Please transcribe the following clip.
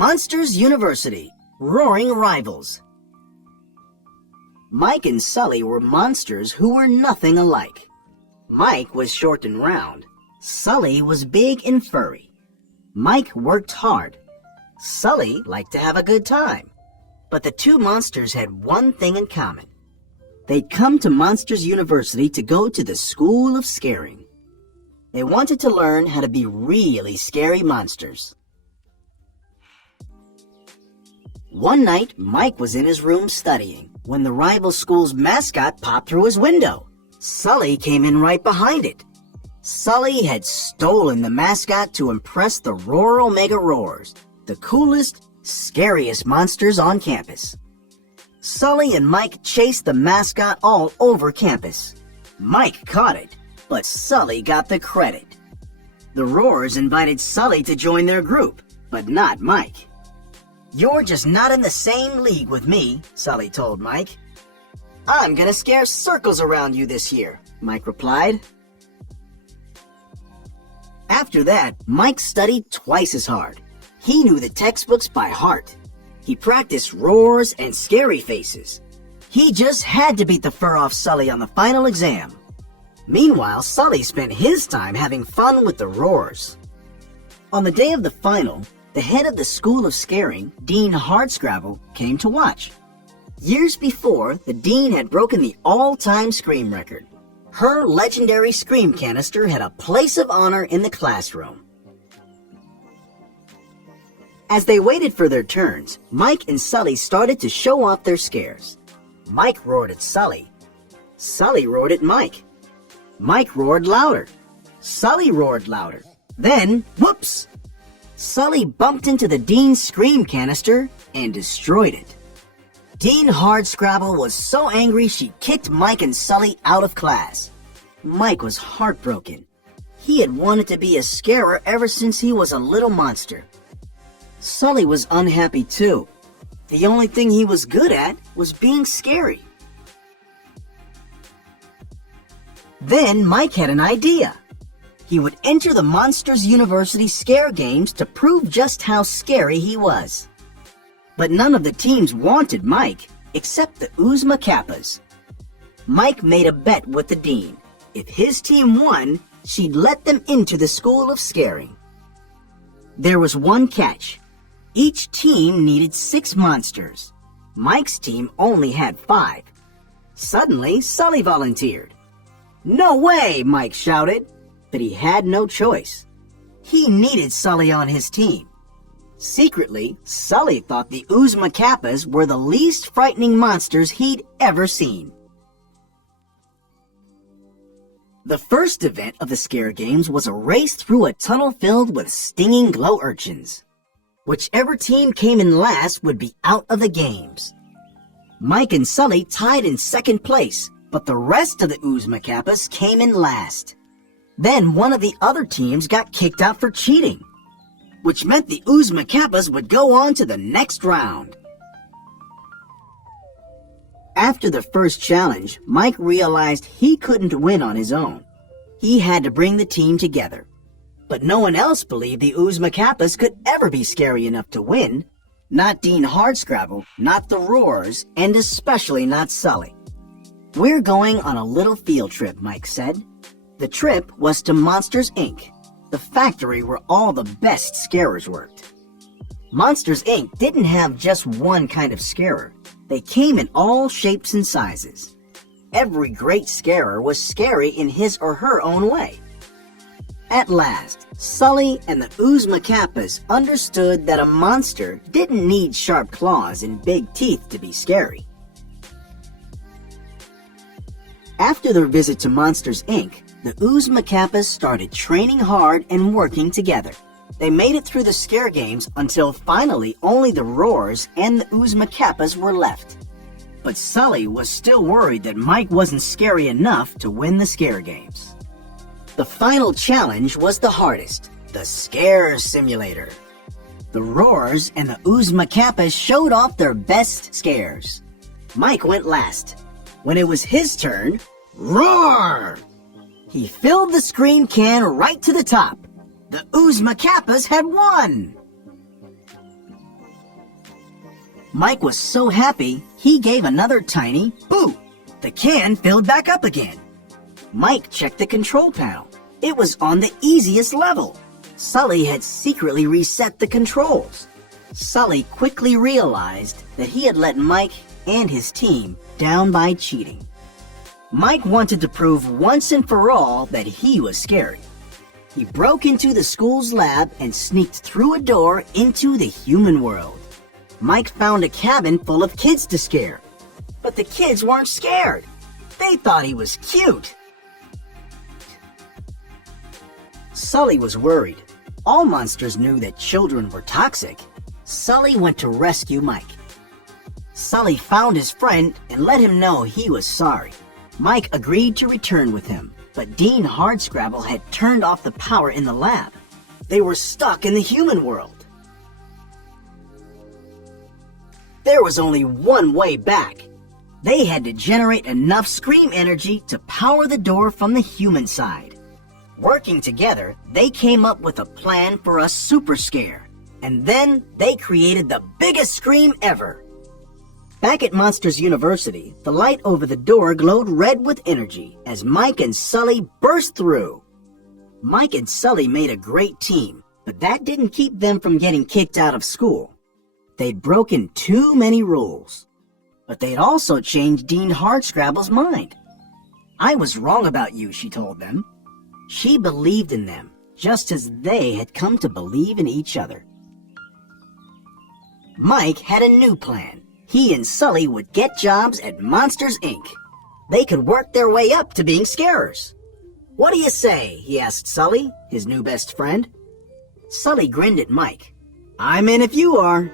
Monsters University, Roaring Rivals. Mike and Sully were monsters who were nothing alike. Mike was short and round. Sully was big and furry. Mike worked hard. Sully liked to have a good time. But the two monsters had one thing in common. They'd come to Monsters University to go to the School of Scaring. They wanted to learn how to be really scary monsters. One night, Mike was in his room studying when the rival school's mascot popped through his window. Sully came in right behind it. Sully had stolen the mascot to impress the Roar Omega Roars, the coolest, scariest monsters on campus. Sully and Mike chased the mascot all over campus. Mike caught it, but Sully got the credit. The Roars invited Sully to join their group, but not Mike. "You're just not in the same league with me," Sully told Mike. "I'm gonna scare circles around you this year," Mike replied. After that, Mike studied twice as hard. He knew the textbooks by heart. He practiced roars and scary faces. He just had to beat the fur off Sully on the final exam. Meanwhile, Sully spent his time having fun with the roars. On the day of the final, the head of the School of Scaring, Dean Hardscrabble, came to watch. Years before, the dean had broken the all-time scream record. Her legendary scream canister had a place of honor in the classroom. As they waited for their turns, Mike and Sully started to show off their scares. Mike roared at Sully. Sully roared at Mike. Mike roared louder. Sully roared louder. Then, whoops! Sully bumped into the dean's scream canister and destroyed it. Dean Hardscrabble was so angry she kicked Mike and Sully out of class. Mike was heartbroken. He had wanted to be a scarer ever since he was a little monster. Sully was unhappy too. The only thing he was good at was being scary. Then Mike had an idea. He would enter the Monsters University scare games to prove just how scary he was. But none of the teams wanted Mike, except the Oozma Kappas. Mike made a bet with the dean. If his team won, she'd let them into the School of Scaring. There was one catch. Each team needed 6 monsters. Mike's team only had 5. Suddenly, Sully volunteered. "No way!" Mike shouted. But he had no choice. He needed Sully on his team. Secretly, Sully thought the Oozma Kappas were the least frightening monsters he'd ever seen. The first event of the scare games was a race through a tunnel filled with stinging glow urchins. Whichever team came in last would be out of the games. Mike and Sully tied in second place, but the rest of the Oozma Kappas came in last. Then one of the other teams got kicked out for cheating, which meant the Oozma Kappas would go on to the next round. After the first challenge, Mike realized he couldn't win on his own. He had to bring the team together. But no one else believed the Oozma Kappas could ever be scary enough to win. Not Dean Hardscrabble, not the Roars, and especially not Sully. "We're going on a little field trip," Mike said. The trip was to Monsters, Inc., the factory where all the best scarers worked. Monsters, Inc. didn't have just one kind of scarer. They came in all shapes and sizes. Every great scarer was scary in his or her own way. At last, Sully and the Oozma Kappas understood that a monster didn't need sharp claws and big teeth to be scary. After their visit to Monsters, Inc., the Oozma Kappas started training hard and working together. They made it through the scare games until finally only the Roars and the Oozma Kappas were left. But Sully was still worried that Mike wasn't scary enough to win the scare games. The final challenge was the hardest, the Scare Simulator. The Roars and the Oozma Kappas showed off their best scares. Mike went last. When it was his turn, roar! He filled the scream can right to the top. The Oozma Kappas had won! Mike was so happy, he gave another tiny boo. The can filled back up again. Mike checked the control panel. It was on the easiest level. Sully had secretly reset the controls. Sully quickly realized that he had let Mike and his team down by cheating. Mike wanted to prove once and for all that he was scary. He broke into the school's lab and sneaked through a door into the human world. Mike found a cabin full of kids to scare. But the kids weren't scared. They thought he was cute. Sully was worried. All monsters knew that children were toxic. Sully went to rescue Mike. Sully found his friend and let him know he was sorry. Mike agreed to return with him, but Dean Hardscrabble had turned off the power in the lab. They were stuck in the human world. There was only one way back. They had to generate enough scream energy to power the door from the human side. Working together, they came up with a plan for a super scare. And then they created the biggest scream ever. Back at Monsters University, the light over the door glowed red with energy as Mike and Sully burst through. Mike and Sully made a great team, but that didn't keep them from getting kicked out of school. They'd broken too many rules. But they'd also changed Dean Hardscrabble's mind. I was wrong about you, she told them. She believed in them, just as they had come to believe in each other. Mike had a new plan. He and Sully would get jobs at Monsters, Inc. They could work their way up to being scarers. What do you say? He asked Sully, his new best friend. Sully grinned at Mike. I'm in if you are.